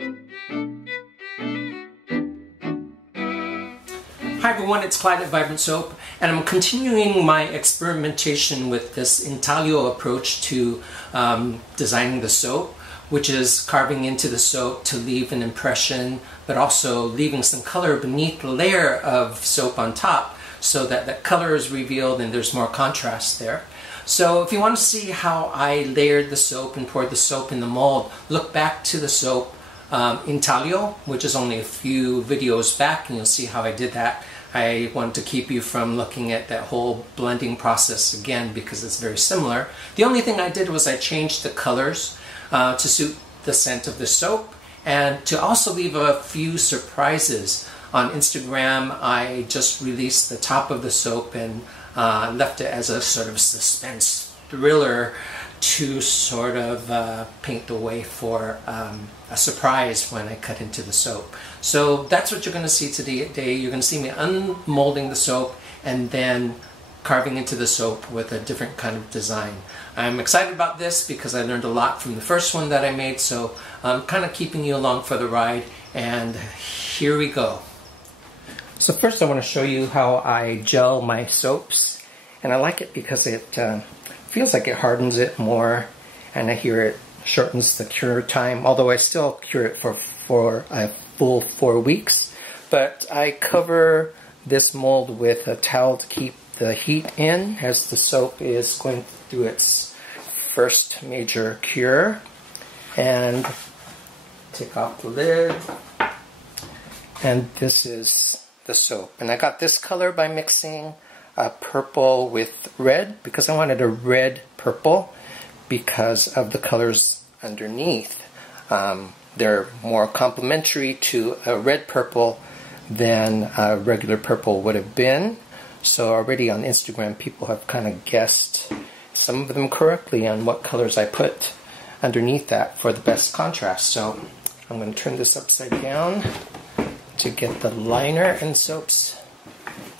Hi everyone, it's Clyde at Vibrant Soap, and I'm continuing my experimentation with this Intaglio approach to designing the soap, which is carving into the soap to leave an impression, but also leaving some color beneath the layer of soap on top so that the color is revealed and there's more contrast there. So if you want to see how I layered the soap and poured the soap in the mold, look back to the soap Intaglio, which is only a few videos back, and you'll see how I did that. I wanted to keep you from looking at that whole blending process again because it's very similar. The only thing I did was I changed the colors to suit the scent of the soap and to also leave a few surprises. On Instagram, I just released the top of the soap and left it as a sort of suspense thriller to sort of paint the way for a surprise when I cut into the soap. So that's what you're going to see today. You're going to see me unmolding the soap and then carving into the soap with a different kind of design. I'm excited about this because I learned a lot from the first one that I made, so I'm kind of keeping you along for the ride, and here we go. So first I want to show you how I gel my soaps, and I like it because it feels like it hardens it more, and I hear it shortens the cure time, although I still cure it for a full 4 weeks. But I cover this mold with a towel to keep the heat in as the soap is going through its first major cure. And take off the lid, and this is the soap. And I got this color by mixing purple with red because I wanted a red purple because of the colors underneath. They're more complementary to a red purple than a regular purple would have been. So already on Instagram people have kind of guessed, some of them correctly, on what colors I put underneath that for the best contrast. So I'm going to turn this upside down to get the liner and soaps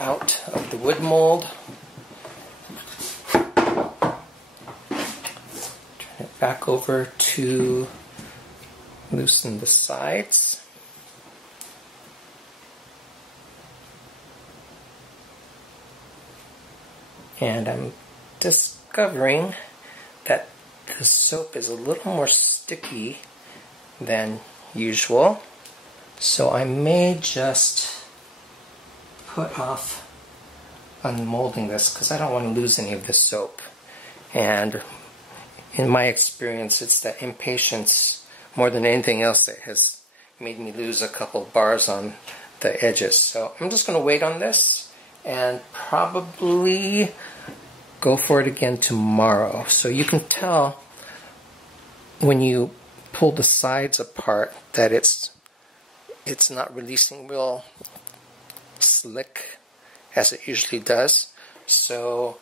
out of the wood mold. Turn it back over to loosen the sides. And I'm discovering that the soap is a little more sticky than usual. So I may just put off unmolding this because I don't want to lose any of the soap. And in my experience, it's that impatience more than anything else that has made me lose a couple bars on the edges. So I'm just going to wait on this and probably go for it again tomorrow. So you can tell when you pull the sides apart that it's not releasing real slick as it usually does. So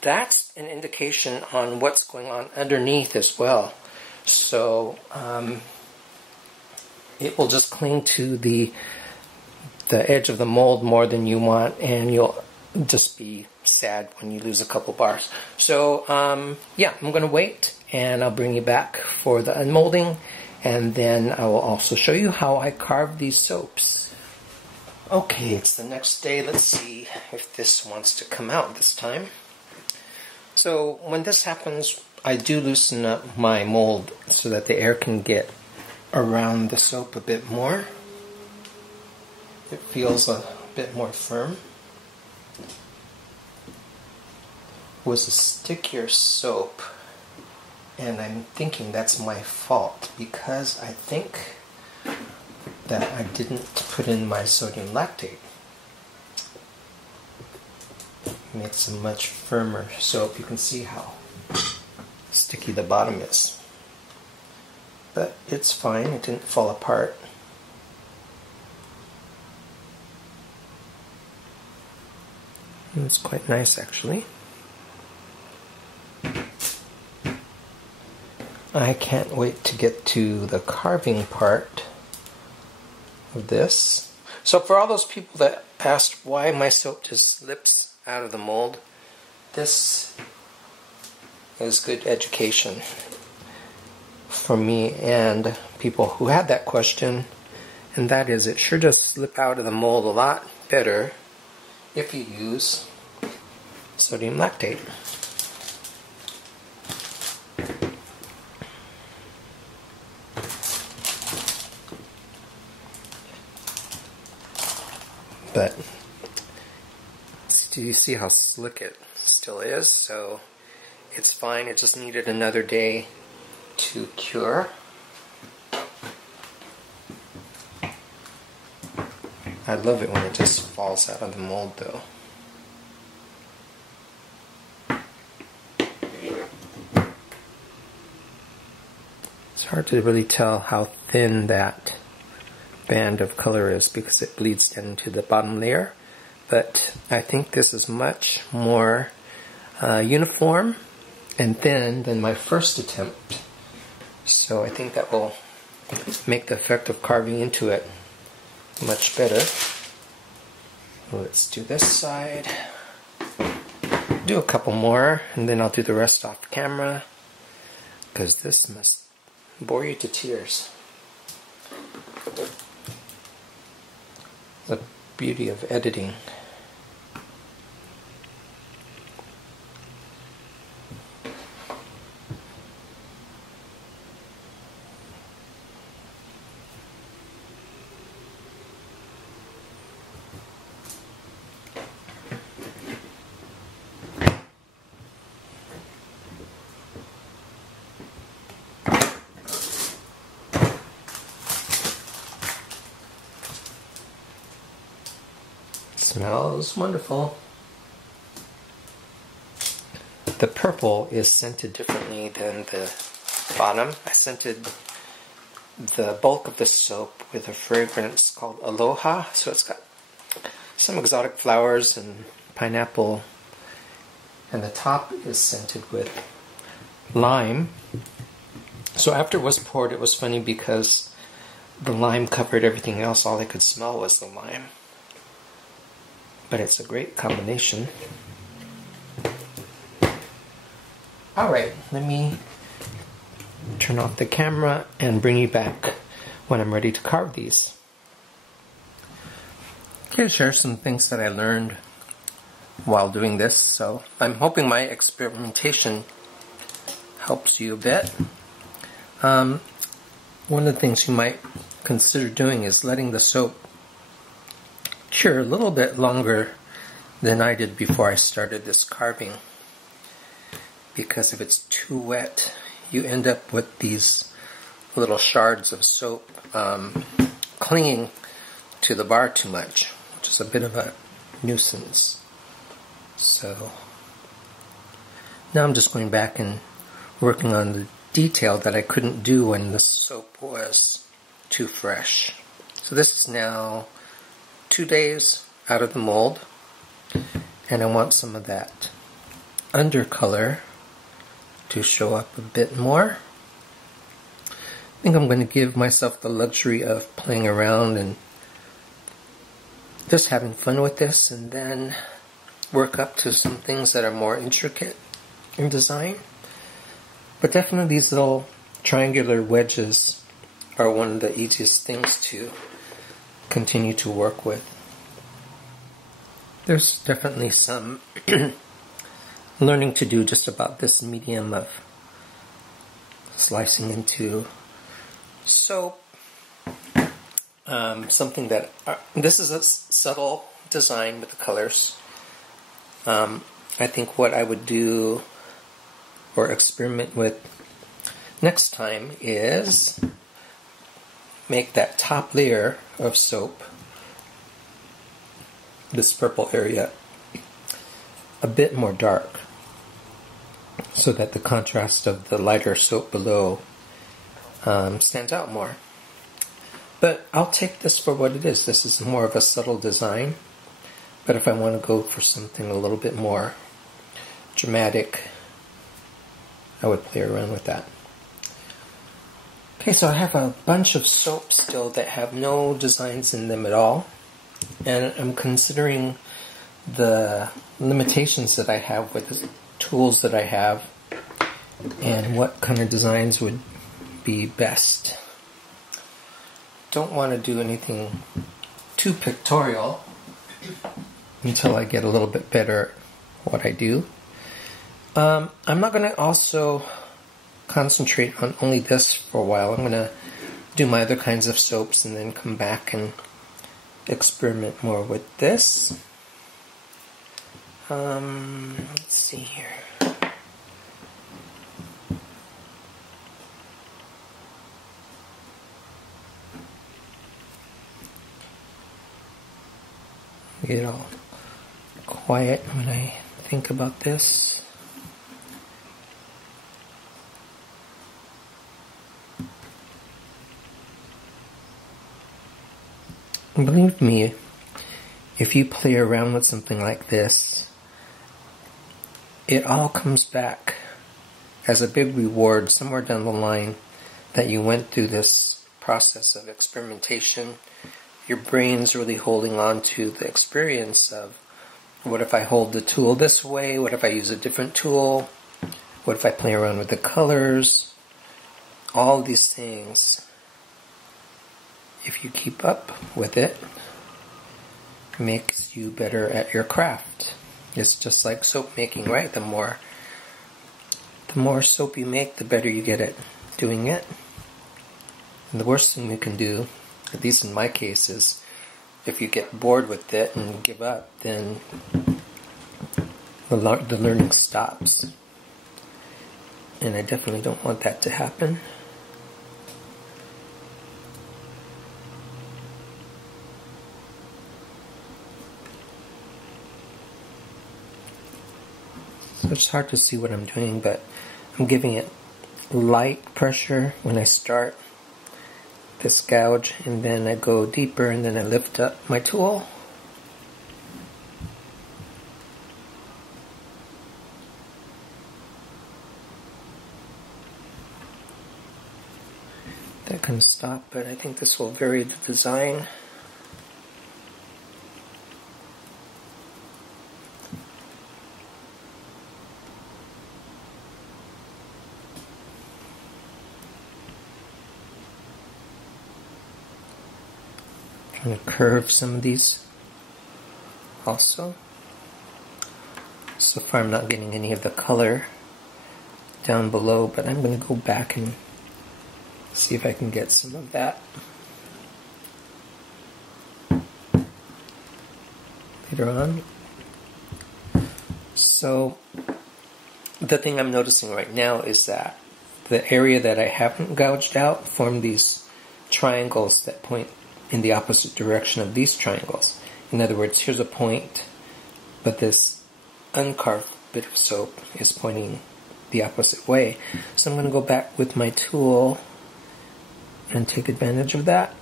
that's an indication on what's going on underneath as well. So it will just cling to the edge of the mold more than you want, and you'll just be sad when you lose a couple bars. So yeah, I'm going to wait, and I'll bring you back for the unmolding, and then I will also show you how I carve these soaps. Okay, it's the next day. Let's see if this wants to come out this time. So when this happens, I do loosen up my mold so that the air can get around the soap a bit more. It feels a bit more firm. It was a stickier soap, and I'm thinking that's my fault because I think that I didn't put in my sodium lactate. It makes a much firmer soap. You can see how sticky the bottom is. But it's fine, it didn't fall apart. It's quite nice actually. I can't wait to get to the carving part of this. So for all those people that asked why my soap just slips out of the mold, this is good education. for me and people who had that question, and that is it sure does slip out of the mold a lot better if you use sodium lactate. But do you see how slick it still is? So it's fine, it just needed another day to cure. I love it when it just falls out of the mold though. It's hard to really tell how thin that band of color is because it bleeds down into the bottom layer, but I think this is much more uniform and thin than my first attempt, so I think that will make the effect of carving into it much better. Let's do this side, do a couple more, and then I'll do the rest off camera because this must bore you to tears. The beauty of editing. Smells wonderful. The purple is scented differently than the bottom. I scented the bulk of the soap with a fragrance called Aloha, so it's got some exotic flowers and pineapple, and the top is scented with lime. So after it was poured, it was funny because the lime covered everything else. All I could smell was the lime. But it's a great combination. Alright, let me turn off the camera and bring you back when I'm ready to carve these. I'm going to share some things that I learned while doing this, so I'm hoping my experimentation helps you a bit. One of the things you might consider doing is letting the soap cure a little bit longer than I did before I started this carving, because if it's too wet you end up with these little shards of soap clinging to the bar too much, which is a bit of a nuisance. So now I'm just going back and working on the detail that I couldn't do when the soap was too fresh. So this is now 2 days out of the mold, and I want some of that undercolor to show up a bit more. I think I'm going to give myself the luxury of playing around and just having fun with this, and then work up to some things that are more intricate in design. But definitely these little triangular wedges are one of the easiest things to continue to work with. There's definitely some learning to do just about this medium of slicing into soap. Something that this is a subtle design with the colors. I think what I would do or experiment with next time is make that top layer of soap, this purple area, a bit more dark so that the contrast of the lighter soap below stands out more. But I'll take this for what it is. This is more of a subtle design, but if I want to go for something a little bit more dramatic, I would play around with that. Okay, so I have a bunch of soaps still that have no designs in them at all, and I'm considering the limitations that I have with the tools that I have and what kind of designs would be best. Don't want to do anything too pictorial until I get a little bit better at what I do. I'm not going to also concentrate on only this for a while. I'm going to do my other kinds of soaps and then come back and experiment more with this. Let's see here. Get all quiet when I think about this. Believe me, if you play around with something like this, it all comes back as a big reward somewhere down the line that you went through this process of experimentation. Your brain's really holding on to the experience of, what if I hold the tool this way? What if I use a different tool? What if I play around with the colors? All these things, if you keep up with it, makes you better at your craft. It's just like soap making, right? The more soap you make, the better you get at doing it. And the worst thing you can do, at least in my case, is if you get bored with it and give up, then the learning stops. And I definitely don't want that to happen. So it's hard to see what I'm doing, but I'm giving it light pressure when I start this gouge, and then I go deeper, and then I lift up my tool. That can stop, but I think this will vary the design. I'm going to curve some of these also. So far I'm not getting any of the color down below, but I'm going to go back and see if I can get some of that later on. So the thing I'm noticing right now is that the area that I haven't gouged out form these triangles that point in the opposite direction of these triangles. In other words, here's a point, but this uncarved bit of soap is pointing the opposite way. So I'm going to go back with my tool and take advantage of that.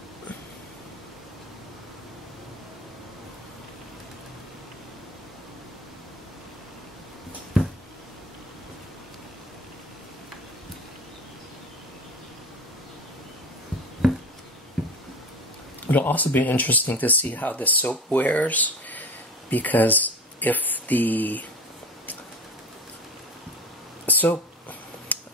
It'll also be interesting to see how the soap wears, because if the soap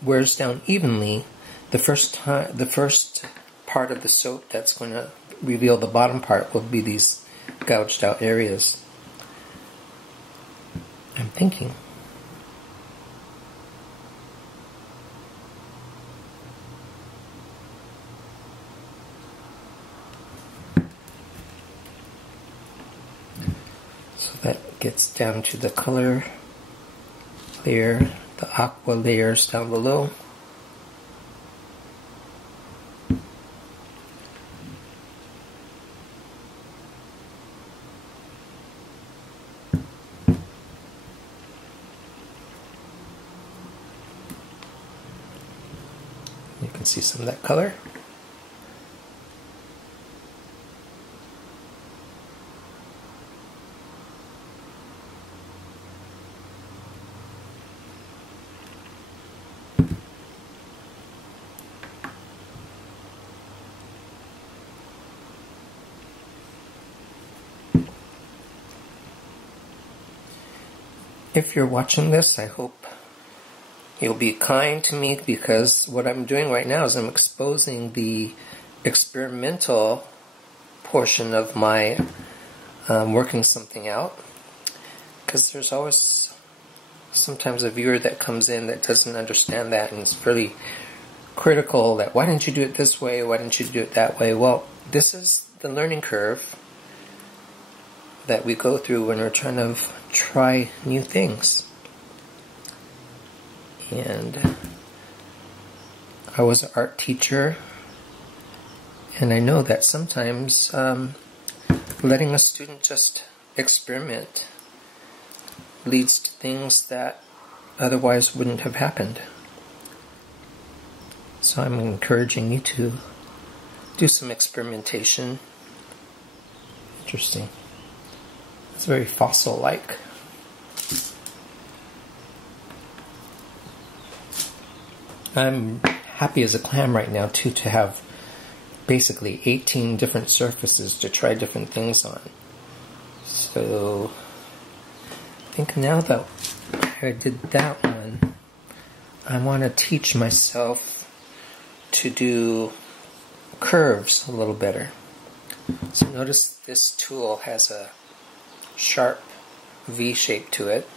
wears down evenly, the first part of the soap that's going to reveal the bottom part will be these gouged out areas. I'm thinking. That gets down to the color layer, the aqua layers down below. You can see some of that color. If you're watching this, I hope you'll be kind to me, because what I'm doing right now is I'm exposing the experimental portion of my working something out, because there's always sometimes a viewer that comes in that doesn't understand that and is really critical that, why didn't you do it this way, why didn't you do it that way? Well, this is the learning curve that we go through when we're trying to try new things. And I was an art teacher, and I know that sometimes letting a student just experiment leads to things that otherwise wouldn't have happened. So I'm encouraging you to do some experimentation. Interesting. It's very fossil-like. I'm happy as a clam right now too to have basically 18 different surfaces to try different things on. So I think now that I did that one, I want to teach myself to do curves a little better. So notice this tool has a sharp V shape to it,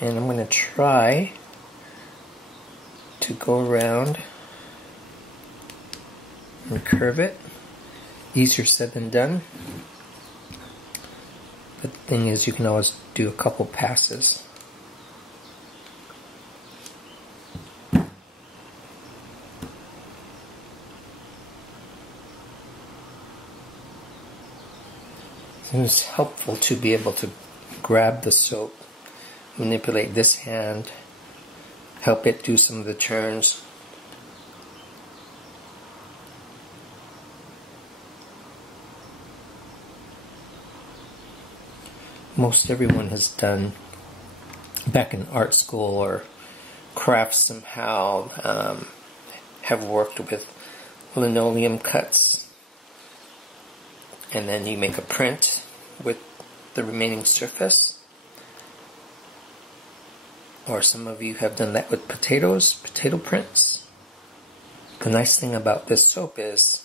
and I'm going to try to go around and curve it. Easier said than done. But the thing is, you can always do a couple passes. It's helpful to be able to grab the soap, manipulate this hand, help it do some of the turns. Most everyone has done back in art school or crafts somehow, have worked with linoleum cuts, and then you make a print with the remaining surface. Or some of you have done that with potato prints. The nice thing about this soap is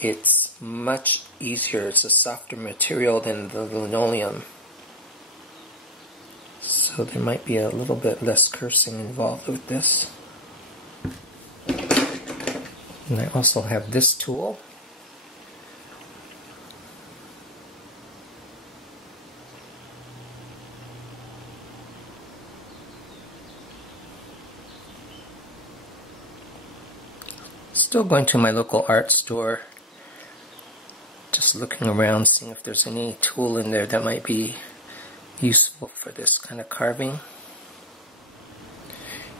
it's much easier. It's a softer material than the linoleum. So there might be a little bit less cursing involved with this. And I also have this tool. Still going to my local art store, just looking around, seeing if there's any tool in there that might be useful for this kind of carving.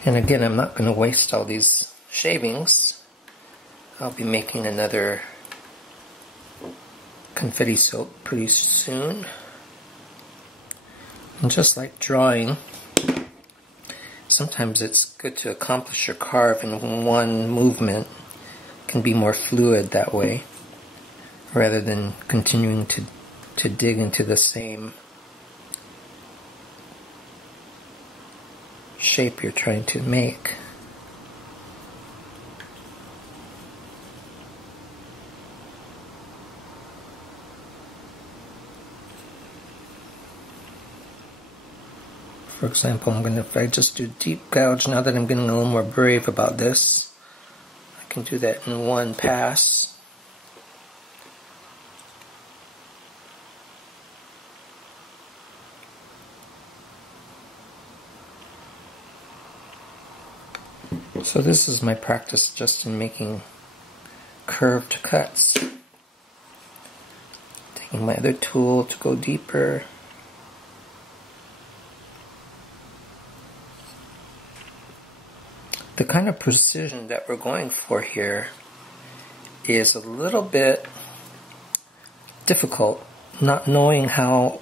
And again, I'm not going to waste all these shavings. I'll be making another confetti soap pretty soon. And just like drawing, sometimes it's good to accomplish your carve in one movement. Can be more fluid that way, rather than continuing to dig into the same shape you're trying to make. For example, if I just do deep gouge, now that I'm getting a little more brave about this, I can do that in one pass. So this is my practice just in making curved cuts. Taking my other tool to go deeper. The kind of precision that we're going for here is a little bit difficult, not knowing how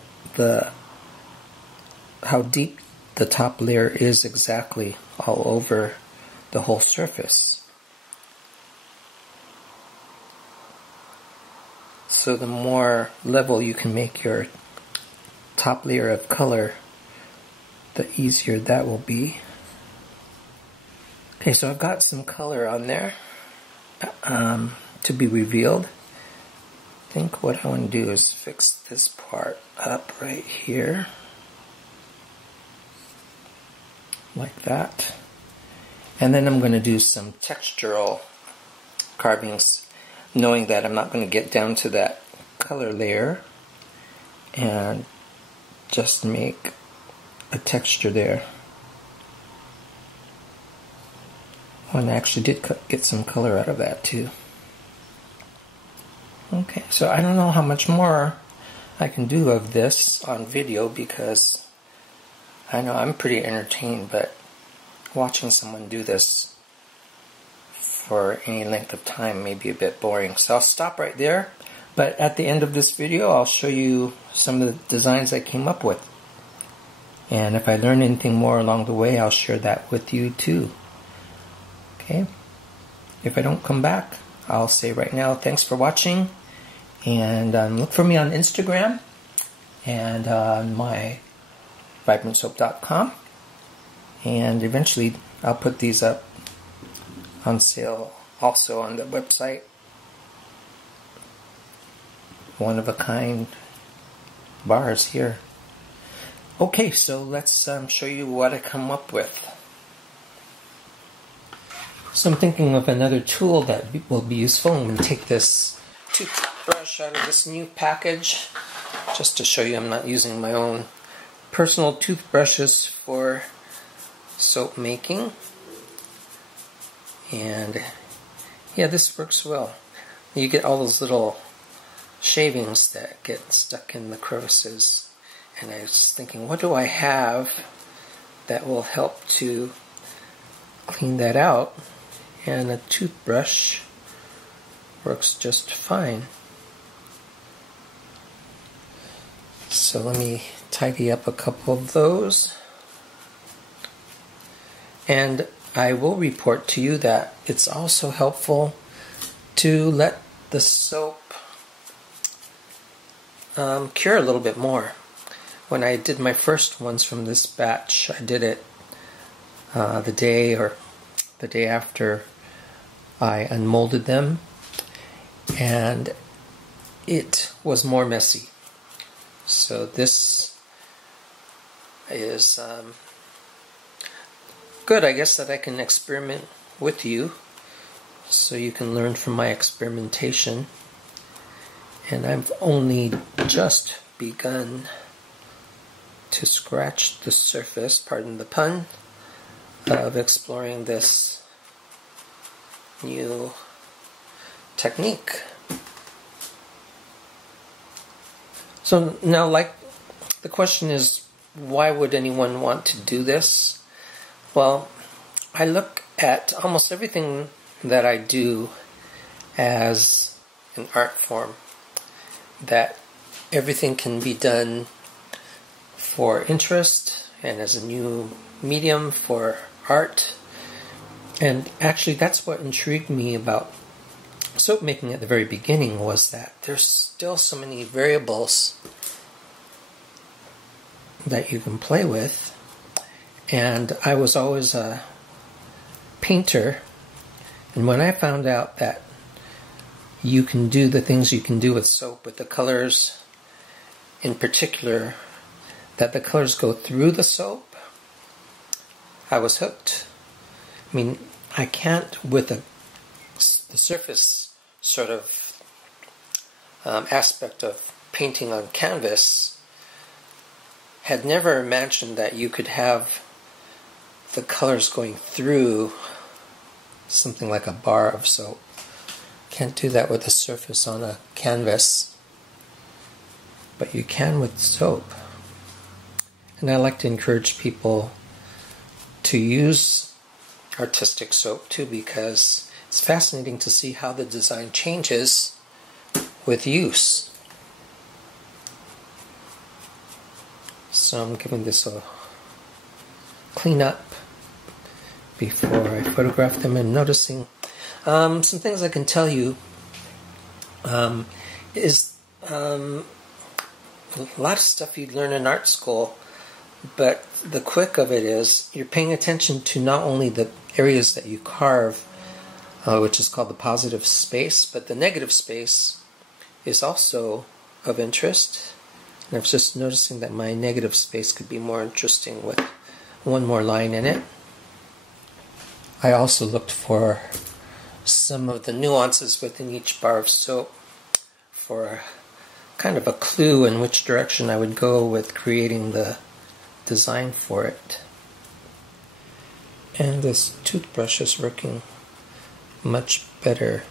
deep the top layer is exactly all over the whole surface. So the more level you can make your top layer of color, the easier that will be. Okay, so I've got some color on there to be revealed. I think what I want to do is fix this part up right here. Like that. And then I'm going to do some textural carvings, knowing that I'm not going to get down to that color layer, and just make a texture there. And I actually did get some color out of that too. Okay, so I don't know how much more I can do of this on video, because I know I'm pretty entertained, but watching someone do this for any length of time may be a bit boring. So I'll stop right there, but at the end of this video I'll show you some of the designs I came up with. And if I learn anything more along the way, I'll share that with you too. Okay? If I don't come back, I'll say right now, thanks for watching, and look for me on Instagram and on my vibrantsoap.com, and eventually I'll put these up on sale also on the website. One of a kind bars here. Okay, so let's show you what I come up with. So I'm thinking of another tool that will be useful. I'm going to take this toothbrush out of this new package just to show you I'm not using my own personal toothbrushes for soap making. And yeah, this works well. You get all those little shavings that get stuck in the crevices. And I was thinking, what do I have that will help to clean that out? And a toothbrush works just fine. So let me tidy up a couple of those. And I will report to you that it's also helpful to let the soap cure a little bit more. When I did my first ones from this batch, I did it the day after I unmolded them, and it was more messy. So this is good, I guess, that I can experiment with you so you can learn from my experimentation. And I've only just begun to scratch the surface, pardon the pun, of exploring this new technique. So now, like, the question is, why would anyone want to do this? Well, I look at almost everything that I do as an art form, that everything can be done for interest and as a new medium for art. And actually, that's what intrigued me about soap making at the very beginning, was that there's still so many variables that you can play with. And I was always a painter, and when I found out that you can do the things you can do with soap, with the colors in particular, that the colors go through the soap, I was hooked. I mean, I can't, with the surface sort of aspect of painting on canvas, had never imagined that you could have the colors going through something like a bar of soap. Can't do that with the surface on a canvas, but you can with soap. And I like to encourage people to use artistic soap too, because it's fascinating to see how the design changes with use. So I'm giving this a clean up before I photograph them, and noticing some things I can tell you is a lot of stuff you'd learn in art school, But the quick of it is you're paying attention to not only the areas that you carve, which is called the positive space, but the negative space is also of interest. And I was just noticing that my negative space could be more interesting with one more line in it. I also looked for some of the nuances within each bar of soap for kind of a clue in which direction I would go with creating the design for it. And this toothbrush is working much better.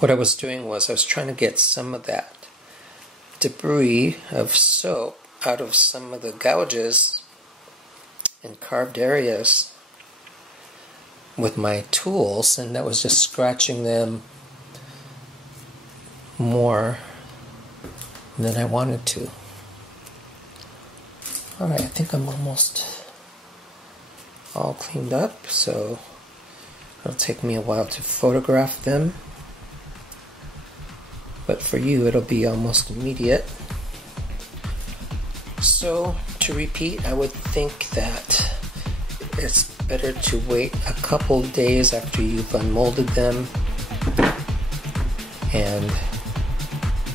What I was doing was I was trying to get some of that debris of soap out of some of the gouges and carved areas with my tools, and that was just scratching them more than I wanted to. Alright, I think I'm almost all cleaned up, so it'll take me a while to photograph them, but for you it'll be almost immediate. So to repeat, I would think that it's better to wait a couple days after you've unmolded them and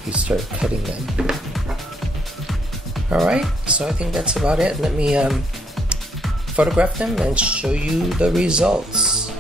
you start cutting them. Alright, so I think that's about it. Let me photograph them and show you the results.